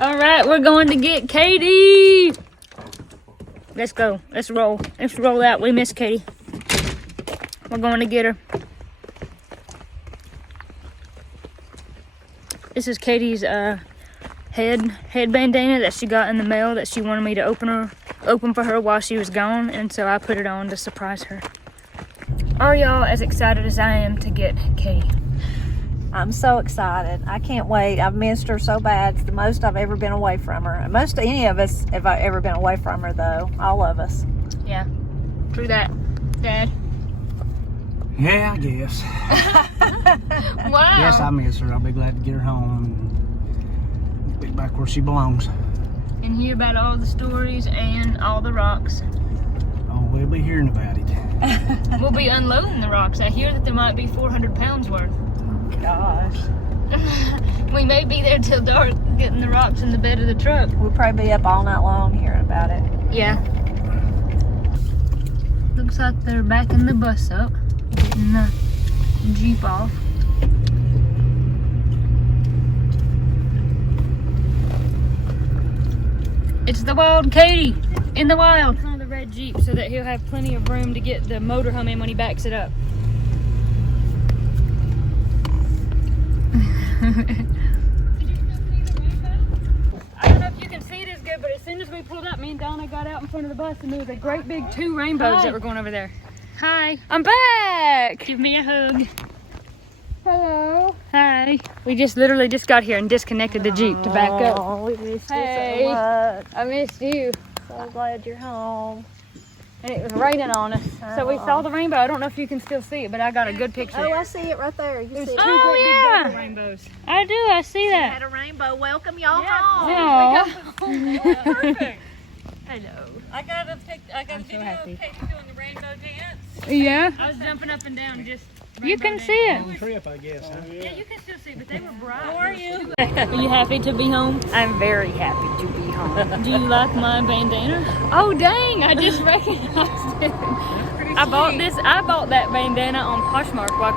All right, we're going to get Katie. Let's go. Let's roll. Let's roll out. We miss Katie. We're going to get her. This is Katie's head bandana that she got in the mail that she wanted me to open for her while she was gone, and so I put it on to surprise her. Are y'all as excited as I am to get Katie? I'm so excited. I can't wait. I've missed her so bad. It's the most I've ever been away from her. Most any of us have ever been away from her, though. All of us. Yeah, true that. Dad? Yeah, I guess. Wow. Yes, I miss her. I'll be glad to get her home and be back where she belongs. And hear about all the stories and all the rocks. Oh, we'll be hearing about it. We'll be unloading the rocks. I hear that there might be 400 pounds worth. Gosh. We may be there till dark getting the rocks in the bed of the truck. We'll probably be up all night long hearing about it. Yeah. Looks like they're backing the bus up, getting the Jeep off. It's the wild Katie in the wild. On the red Jeep so that he'll have plenty of room to get the motorhome in when he backs it up. I don't know if you can see it as good, but as soon as we pulled up, me and Donna got out in front of the bus and there was a great big 2 rainbows that were going over there. Hi. I'm back. Give me a hug. Hello. Hi. We literally just got here and disconnected the Jeep to back up. Oh, we missed you Hey. so much. I missed you. So glad you're home. And it was raining on us. So we saw the rainbow. I don't know if you can still see it, but I got a good picture. Oh, I see it right there. You There's see 2 it? great big rainbows. I do. I see that. Had a rainbow. Welcome y'all home. Yeah. Perfect. Hello. I got a video happy. of Katie doing the rainbow dance. Yeah. I was jumping up and down just. You can see it. Trip, I guess, huh? Yeah, you can still see, but they were bright. How are you? Are you happy to be home? I'm very happy to be home. Do you like my bandana? Oh dang! I just recognized it. I bought that bandana on Poshmark while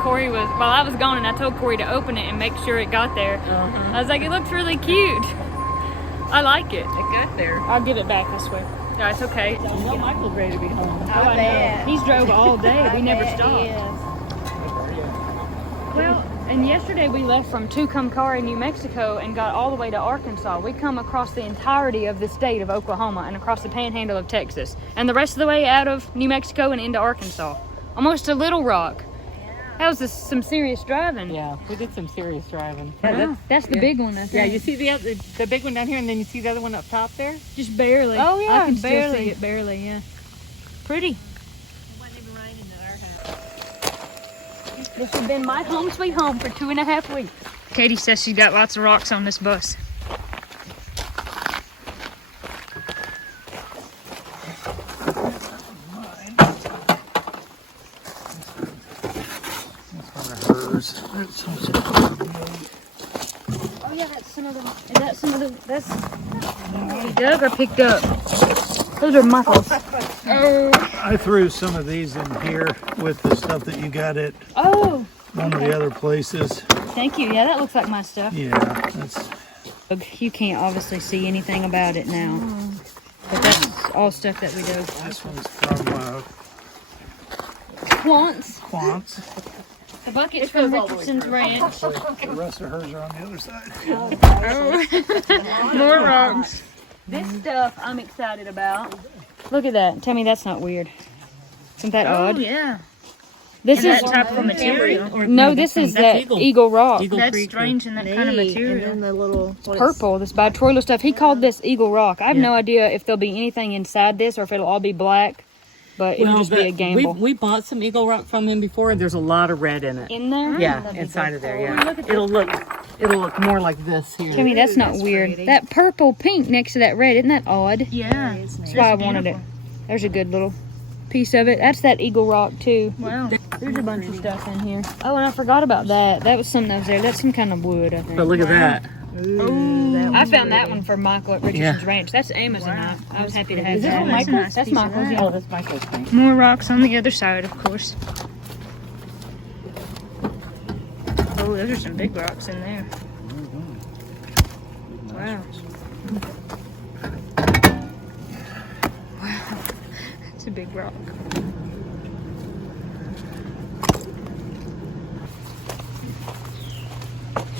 I was gone, and I told Corey to open it and make sure it got there. I was like, it looks really cute. I like it. It got there. I'll give it back. I swear. No, it's okay. Well, Michael's ready to be home. I bet. He's drove all day. We never bet stopped. he is. Well, and yesterday we left from Tucumcari, New Mexico, and got all the way to Arkansas. We come across the entirety of the state of Oklahoma and across the panhandle of Texas, and the rest of the way out of New Mexico and into Arkansas. Almost to Little Rock. That was some serious driving. Yeah, we did some serious driving. Yeah, that's the big one. I think. Yeah, you see the big one down here, and then you see the other one up top there? Just barely. Oh, yeah, I can barely. still see it barely. Yeah. Pretty. It wasn't even raining at our house. This has been my home sweet home for 2.5 weeks. Katie says she got lots of rocks on this bus. Oh yeah, that's some of them. Is that some of the? That's dug or picked up. Those are muffles. Oh. I threw some of these in here with the stuff that you got at Oh. one of the other places. Thank you. Yeah, that looks like my stuff. Yeah, that's... You can't obviously see anything about it now, but that's all stuff that we do. This one's from Quants. Quants. The bucket's from Richardson's Ranch. The rest of hers are on the other side. More rocks. This stuff I'm excited about. Look at that. Tell me that's not weird. Isn't that odd? yeah. This is that type of material? No, this is that Eagle Rock. That's strange in that kind of material. And then the little Purple, this bitroidal stuff. He called this Eagle Rock. I have no idea if there'll be anything inside this or if it'll all be black, but it'll just be a gamble. We bought some Eagle Rock from him before, and there's a lot of red in it. In there? Yeah, inside of there. Yeah, it'll look more like this here. Tell me that's not weird. pretty. That purple pink next to that red, isn't that odd? Yeah, That's why I wanted it. There's a good little piece of it. That's that Eagle Rock too. Wow. There's a bunch of stuff in here. Oh, and I forgot about that. That was something that was there. That's some kind of wood, I think. But look at that. I found that one for Michael at Richardson's Ranch. That's Amazonite. I was happy to have Is this that. one Michael's? That's Michael's. Yeah. Oh, that's Michael's thing. More rocks on the other side, of course. Oh, those are some big rocks in there. Wow. big rock.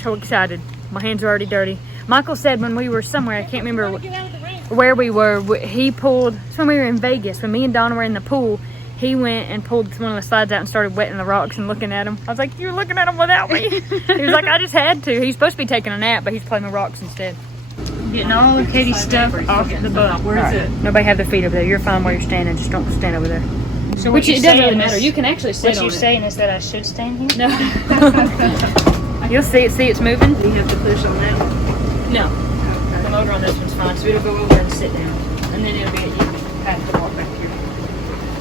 So excited. My hands are already dirty. Michael said when we were somewhere, I can't remember where we were, he pulled, it's when we were in Vegas, when me and Donna were in the pool, he went and pulled one of the slides out and started wetting the rocks and looking at them. I was like, you're looking at them without me. He was like, I just had to. He's supposed to be taking a nap, but he's playing with rocks instead. Getting all of Katie's stuff off the boat. Where is it? Nobody have their feet over there. You're fine where you're standing. Just don't stand over there. So which it doesn't really matter. You can actually sit on it. What you're saying is that I should stand here? No. You'll see it. See it's moving? You have to push on that one? No. The motor on this one's fine. So it'll go over and sit down. And then it'll be you have to walk back here.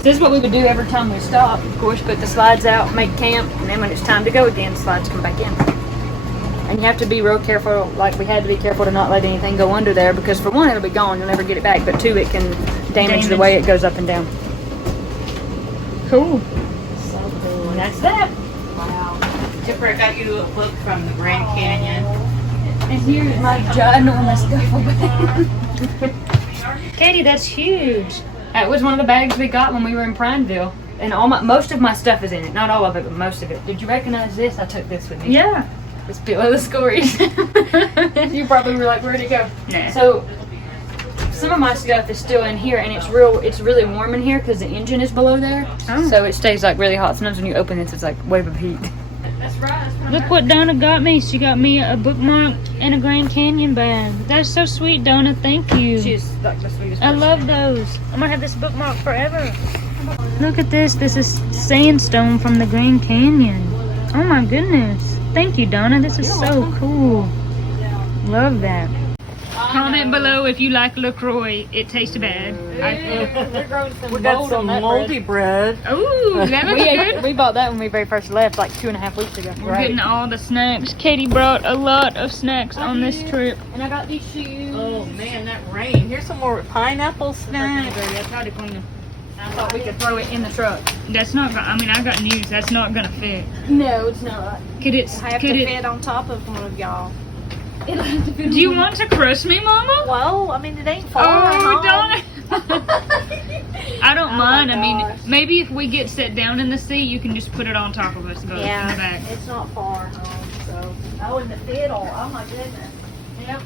This is what we would do every time we stop. Of course, put the slides out, make camp, and then when it's time to go again, the slides come back in. And you have to be real careful, like we had to be careful to not let anything go under there, because for one, it'll be gone, you'll never get it back, but two, it can damage the way it goes up and down. Cool. So cool. And that's that. Wow. Tipper, I got you a book from the Grand Canyon. And here's my ginormous duffel bag. Katie, that's huge. That was one of the bags we got when we were in Prineville. And most of my stuff is in it. Not all of it, but most of it. Did you recognize this? I took this with me. Yeah. It's below the stories. You probably were like, where'd it go? Nah. So some of my stuff is still in here, and it's really warm in here because the engine is below there. Oh. So it stays like really hot. Sometimes when you open this, it's like wave of heat. That's right. Look what Donna got me. She got me a bookmark and a Grand Canyon bag. That's so sweet, Donna. Thank you. She's like the sweetest person. I love those. I'm gonna have this bookmark forever. Look at this. This is sandstone from the Grand Canyon. Oh my goodness. Thank you, Donna. This is so cool. Love that. Comment below if you like LaCroix. It tastes bad. We got some moldy bread. Ooh, that looks good. We bought that when we very first left, like 2.5 weeks ago. We're getting all the snacks. Katie brought a lot of snacks on this trip. And I got these shoes. Oh man, that rain. Here's some more pineapple snacks. I tried to clean them. I thought we could throw it in the truck. That's not gonna, I mean, I got news. That's not gonna fit. No, it's not. Could it fit on top of one of y'all? It'll have to fit. Do you want to crush me, Mama? Well, I mean, it ain't far. Oh, don't. I don't mind. I mean, maybe if we get set down in the seat, you can just put it on top of us both in the back. It's not far home, so. Oh, and the fiddle. Oh my goodness. Yep.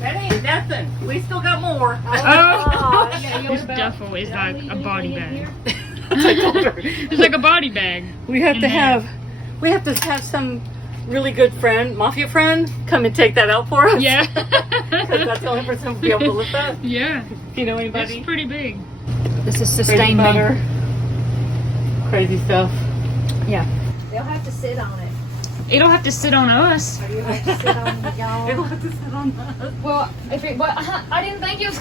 That ain't nothing. We still got more. Oh, this duffel is like a body bag. It's like a body bag. We have to have some really good friend, mafia friend, come and take that out for us. Yeah. Because that's the only person who'll be able to lift that. Yeah. Do you know anybody? It's pretty big. This is sustained butter. Crazy stuff. Yeah. They'll have to sit on it. It'll have to sit on us. Or you have to sit on y'all. It'll have to sit on us. Well, I didn't think it was.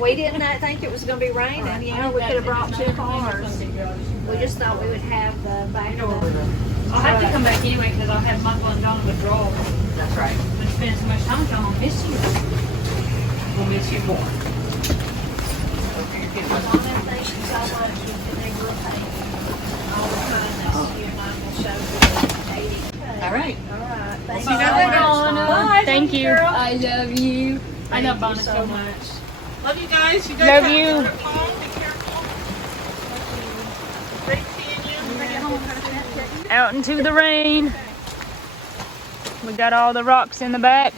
We didn't think it was going to be raining. You know, we could have brought 2 cars. We just thought we would have the back of the... I'll have to come back anyway because I'll have Michael and Donna withdraw. That's right. We've been spending so much time with y'all. I'll miss you. We'll miss you more. Mom, thank you so much. You've been a good thing. All the kindness. You and Michael showed All right. All right. Thank See you you guys later. Bye. Thank you. Girl. I love you. I love Donna you so much. Love you guys. You guys Love have you. a good home. Be careful. Great seeing you. Out into the rain. We got all the rocks in the back.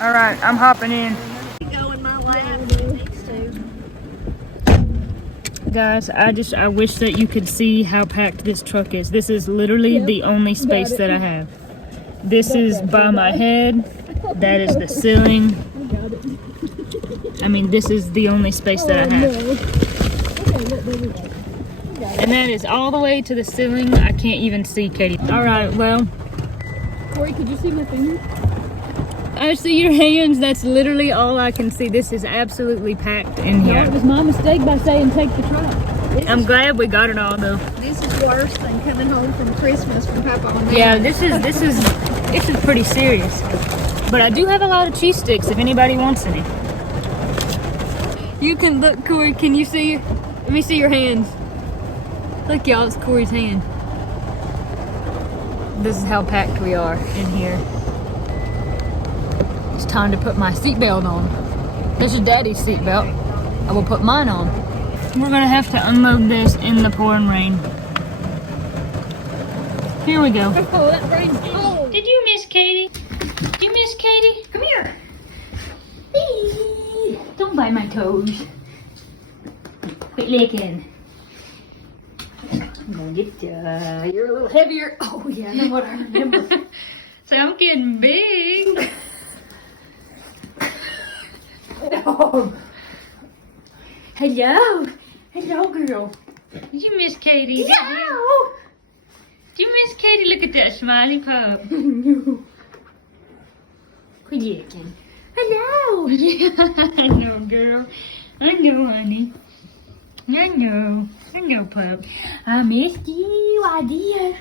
All right, I'm hopping in. Go in my lap. Needs to. Guys, I wish that you could see how packed this truck is. This is literally the only space that I have. This is by my head. That is the ceiling. I mean, this is the only space that I have. And that is all the way to the ceiling. I can't even see Katie. All right, well. Corey, could you see my finger? I see your hands. That's literally all I can see. This is absolutely packed in No, it here. was my mistake by saying take the truck. I'm glad we got it all though. This is worse than coming home from Christmas from Papa and Mama. Yeah, this is pretty serious. But I do have a lot of cheese sticks if anybody wants any. You can look, Corey. Can you see? Let me see your hands. Look, y'all, it's Corey's hand. This is how packed we are in here. It's time to put my seatbelt on. This is Daddy's seatbelt. I will put mine on. We're gonna have to unload this in the pouring rain. Here we go. Did you miss Katie? Did you miss Katie? Come here. Eee, don't bite my toes. Quit licking. I'm gonna get you. You're a little heavier. Oh yeah, than what I remember. So I'm getting big. Oh. Hello. Hello, girl. Did you miss Katie? No. Did you miss Katie? Look at that smiley pup. No. Quit licking. Hello. Yeah, I know, girl. I know, honey. I know, pup. I missed you, I did.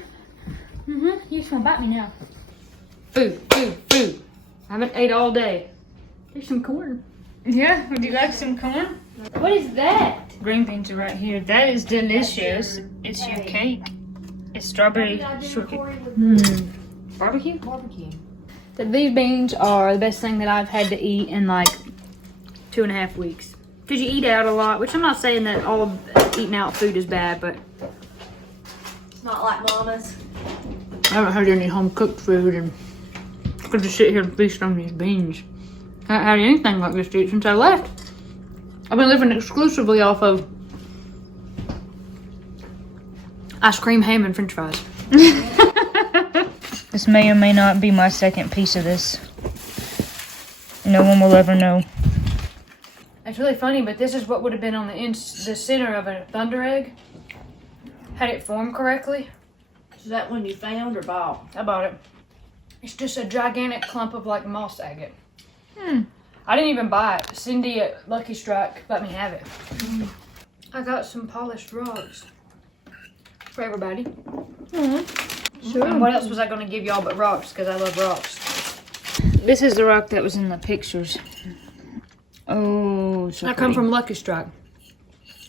You just wanna bite me now. Food. I haven't ate all day. There's some corn. Yeah, would you like some corn? What is that? Green beans are right here. That is delicious. It's your cake. It's strawberry shortcake. Barbecue? Barbecue. So these beans are the best thing that I've had to eat in like 2.5 weeks. Because you eat out a lot, which I'm not saying that all of eating out food is bad, but It's not like Mama's. I haven't had any home cooked food, and I could just sit here and feast on these beans. I haven't had anything like this to eat since I left. I've been living exclusively off of ice cream, ham, and french fries. This may or may not be my second piece of this. No one will ever know. It's really funny, but this is what would have been on the center of a thunder egg. Had it formed correctly. Is that one you found or bought? I bought it. It's just a gigantic clump of like moss agate. I didn't even buy it. Cindy at Lucky Strike let me have it. I got some polished rocks for everybody. Sure. And what else was I going to give y'all but rocks? Because I love rocks. This is the rock that was in the pictures. Oh, so I come from Lucky Strike.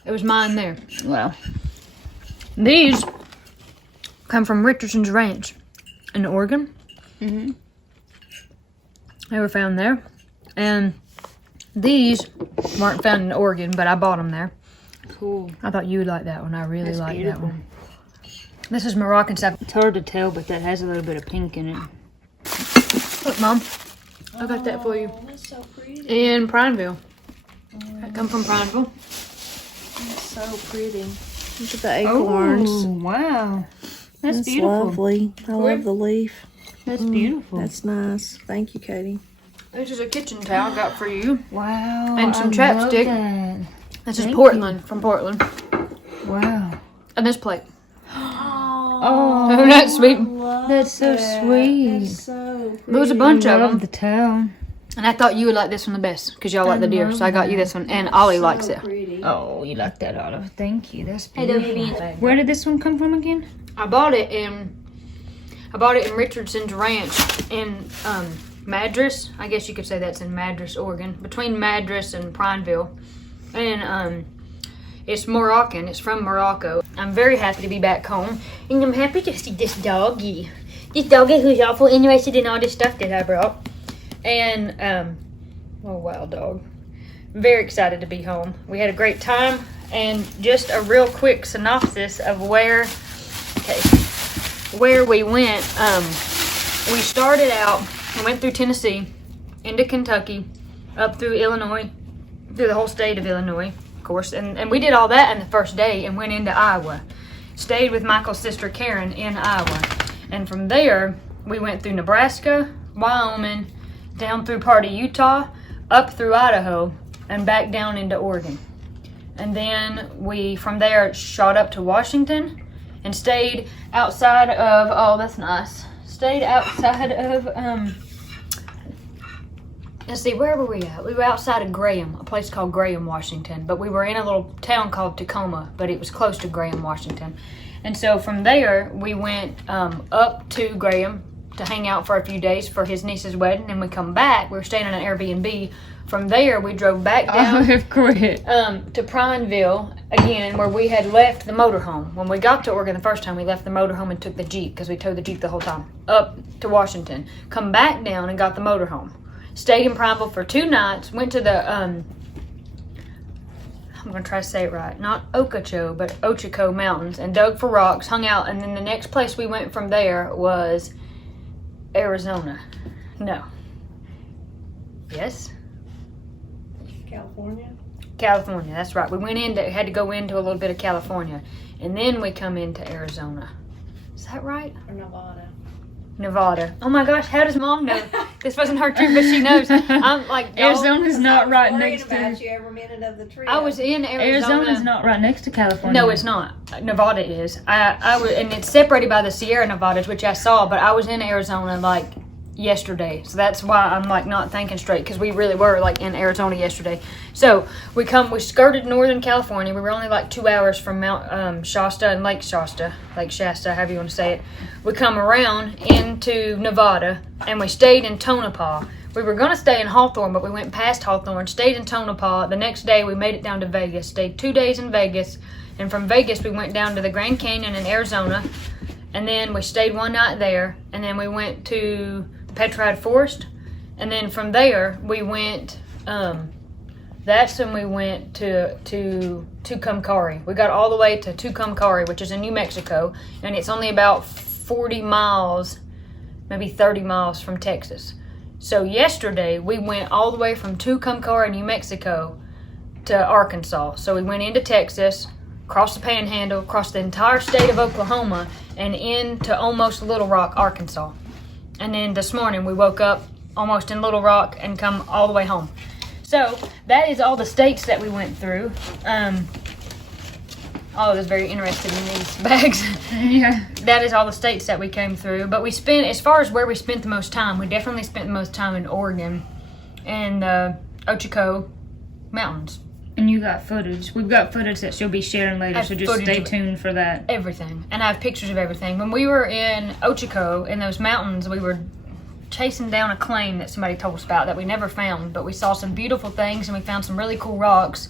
It was mine there. Well, these come from Richardson's Ranch in Oregon. They were found there. And these weren't found in Oregon, but I bought them there. Cool. I thought you would like that one. I really like that one. This is Moroccan stuff. It's hard to tell, but that has a little bit of pink in it. Look, Mom. I got that for you. That's so pretty. In Prineville. I come from Prineville. That's so pretty. Look at the acorns. Oh, wow. That's beautiful. Lovely. I love the leaf. That's beautiful. That's nice. Thank you, Katie. This is a kitchen towel I got for you. Wow. And some chapstick. This is Portland, from Portland. Wow. And this plate. Oh, Isn't that sweet? That's so sweet. That's so pretty. There was a bunch I of love them. the towel. And I thought you would like this one the best because y'all like the deer. So I got you this one. And Ollie likes it. Pretty. Oh, you like that, Olive. Thank you. That's Hey, beautiful. WB. Where did this one come from again? I bought it in Richardson's Ranch in Madras. I guess you could say that's in Madras, Oregon. Between Madras and Prineville. And it's Moroccan. It's from Morocco. I'm very happy to be back home. And I'm happy to see this doggy. This doggy who's awful interested in all this stuff that I brought. And, oh wow, dog. Very excited to be home. We had a great time. And just a real quick synopsis of where we went. We started out, we went through Tennessee, into Kentucky, up through Illinois, through the whole state of Illinois, of course. And we did all that in the first day and went into Iowa. Stayed with Michael's sister Karen in Iowa. And from there, we went through Nebraska, Wyoming, down through part of Utah, up through Idaho, and back down into Oregon. And then we, from there, shot up to Washington and stayed outside of, oh, that's nice. Stayed outside of, let's see, where were we at? We were outside of Graham, a place called Graham, Washington. But we were in a little town called Tacoma, but it was close to Graham, Washington. And so from there, we went up to Graham to hang out for a few days for his niece's wedding. And we come back, we were staying in an Airbnb. From there, we drove back down I've quit. to Prineville, again, where we had left the motorhome. When we got to Oregon the first time, we left the motorhome and took the Jeep, because we towed the Jeep the whole time, up to Washington. Come back down and got the motorhome. stayed in Prineville for 2 nights, went to the, I'm going to try to say it right, not Okeechobee, but Ochoco Mountains, and dug for rocks, hung out, and then the next place we went from there was Arizona. No. Yes? California, that's right. We had to go into a little bit of California, and then we come into Arizona. Is that right? Or Nevada. Oh my gosh, how does Mom know? This wasn't her trip, but she knows. I'm like, Arizona's not right next to. you every minute of the trip. I was in Arizona. Arizona's not right next to California. No, it's not. Nevada is. I was, and it's separated by the Sierra Nevadas, which I saw, but I was in Arizona like yesterday, so that's why I'm like not thinking straight, because we really were like in Arizona yesterday. So we skirted Northern California. We were only like 2 hours from Mount Shasta and Lake Shasta, however you want to say it. We come around into Nevada, and we stayed in Tonopah. We were going to stay in Hawthorne, but we went past Hawthorne, stayed in Tonopah. The next day we made it down to Vegas, stayed 2 days in Vegas, and from Vegas we went down to the Grand Canyon in Arizona, and then we stayed 1 night there, and then we went to Petrified Forest, and then from there we went that's when we went to Tucumcari. We got all the way to Tucumcari, which is in New Mexico, and it's only about 40 miles, maybe 30 miles from Texas. So yesterday we went all the way from Tucumcari, New Mexico to Arkansas. So we went into Texas, crossed the Panhandle, crossed the entire state of Oklahoma, and into almost Little Rock, Arkansas. And then this morning we woke up almost in Little Rock and come all the way home. So that is all the states that we went through. I was very interested in these bags. Yeah. That is all the states that we came through. But we spent, as far as where we spent the most time, we definitely spent the most time in Oregon and the Ochoco Mountains. And you got footage. We've got footage that she'll be sharing later, so just stay tuned for that. Everything. And I have pictures of everything. When we were in Ochoco, in those mountains, we were chasing down a claim that somebody told us about that we never found. But we saw some beautiful things, and we found some really cool rocks.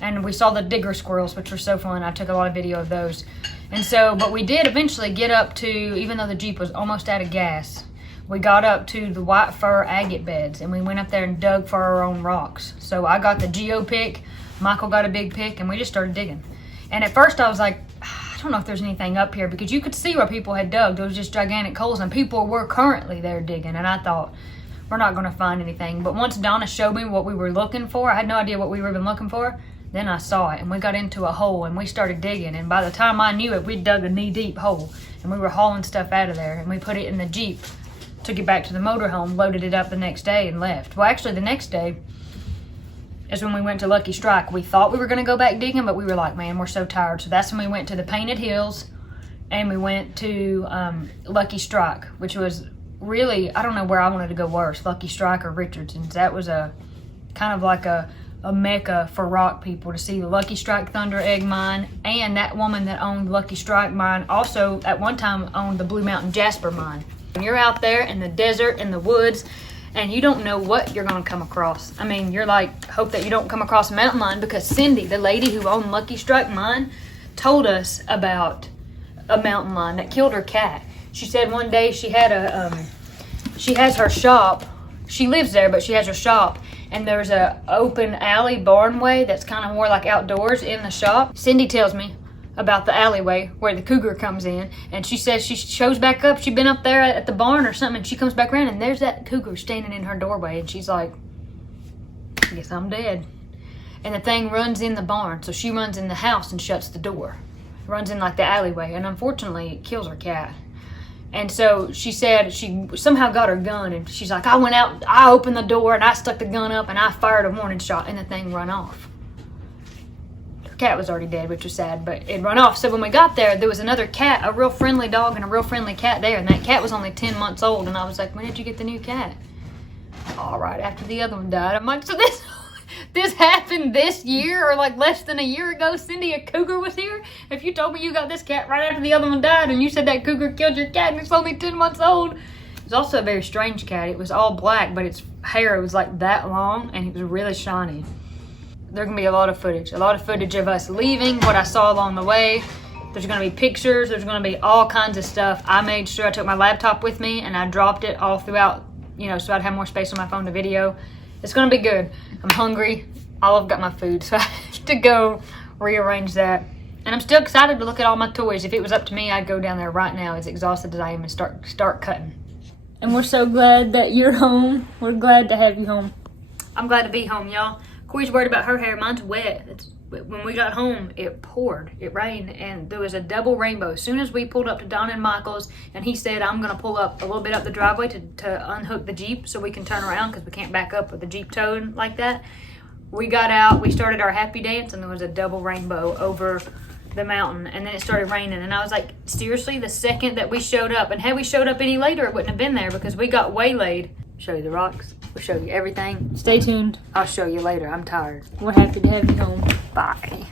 And we saw the digger squirrels, which were so fun. I took a lot of video of those. And so, but we did eventually get up to, even though the Jeep was almost out of gas, we got up to the white fir agate beds, and we went up there and dug for our own rocks. So I got the geo pick, Michael got a big pick, and we just started digging. And at first I was like, I don't know if there's anything up here, because you could see where people had dug. There was just gigantic holes, and people were currently there digging. And I thought, we're not going to find anything. But once Donna showed me what we were looking for, I had no idea what we were even looking for. Then I saw it, and we got into a hole, and we started digging. And by the time I knew it, we dug a knee-deep hole, and we were hauling stuff out of there. And we put it in the Jeep, took it back to the motorhome, loaded it up the next day, and left. Well, actually, the next day is when we went to Lucky Strike. We thought we were going to go back digging, but we were like, man, we're so tired. So that's when we went to the Painted Hills, and we went to Lucky Strike, which was really, I don't know where I wanted to go worse, Lucky Strike or Richardson's. That was a kind of like a mecca for rock people to see the Lucky Strike Thunder Egg Mine, and that woman that owned Lucky Strike Mine also at one time owned the Blue Mountain Jasper Mine. When you're out there in the desert, in the woods, and you don't know what you're going to come across. I mean, you're like, hope that you don't come across a mountain lion, because Cindy, the lady who owned Lucky Strike Mine, told us about a mountain lion that killed her cat. She said one day she had she has her shop. She lives there, but she has her shop, and there's a open alley barnway that's kind of more like outdoors in the shop. Cindy tells me about the alleyway where the cougar comes in, and she says she shows back up. She'd been up there at the barn or something, and she comes back around, and there's that cougar standing in her doorway, and she's like, I guess I'm dead. And the thing runs in the barn, so she runs in the house and shuts the door. Runs in like the alleyway, and unfortunately it kills her cat. And so she said she somehow got her gun, and she's like, I went out, I opened the door, and I stuck the gun up, and I fired a warning shot, and the thing run off. Her cat was already dead, which was sad, but it run off. So when we got there, there was another cat, a real friendly dog and a real friendly cat there, and that cat was only 10 months old, and I was like, when did you get the new cat? All right, after the other one died. I'm like, so this happened this year, or like less than a year ago, Cindy, a cougar was here? If you told me you got this cat right after the other one died, and you said that cougar killed your cat and it's only 10 months old. It was also a very strange cat. It was all black, but its hair was like that long, and it was really shiny. There's gonna be a lot of footage of us leaving, what I saw along the way. There's gonna be pictures, there's gonna be all kinds of stuff. I made sure I took my laptop with me, and I dropped it all throughout you know, so I'd have more space on my phone to video. It's gonna be good. I'm hungry. I've got my food, so I have to go rearrange that. And I'm still excited to look at all my toys. If it was up to me, I'd go down there right now, as exhausted as I am, and start cutting. And we're so glad that you're home. We're glad to have you home. I'm glad to be home, y'all. Corey's worried about her hair. Mine's wet. When we got home, it poured. It rained, and there was a double rainbow. As soon as we pulled up to Don and Michael's, and he said, I'm going to pull up a little bit up the driveway to unhook the Jeep so we can turn around because we can't back up with the Jeep towed like that. We got out, we started our happy dance, and there was a double rainbow over the mountain, and then it started raining. And I was like, seriously, the second that we showed up, and had we showed up any later, it wouldn't have been there because we got waylaid. Show you the rocks. We'll show you everything. Stay tuned. I'll show you later. I'm tired. We're happy to have you home. Bye.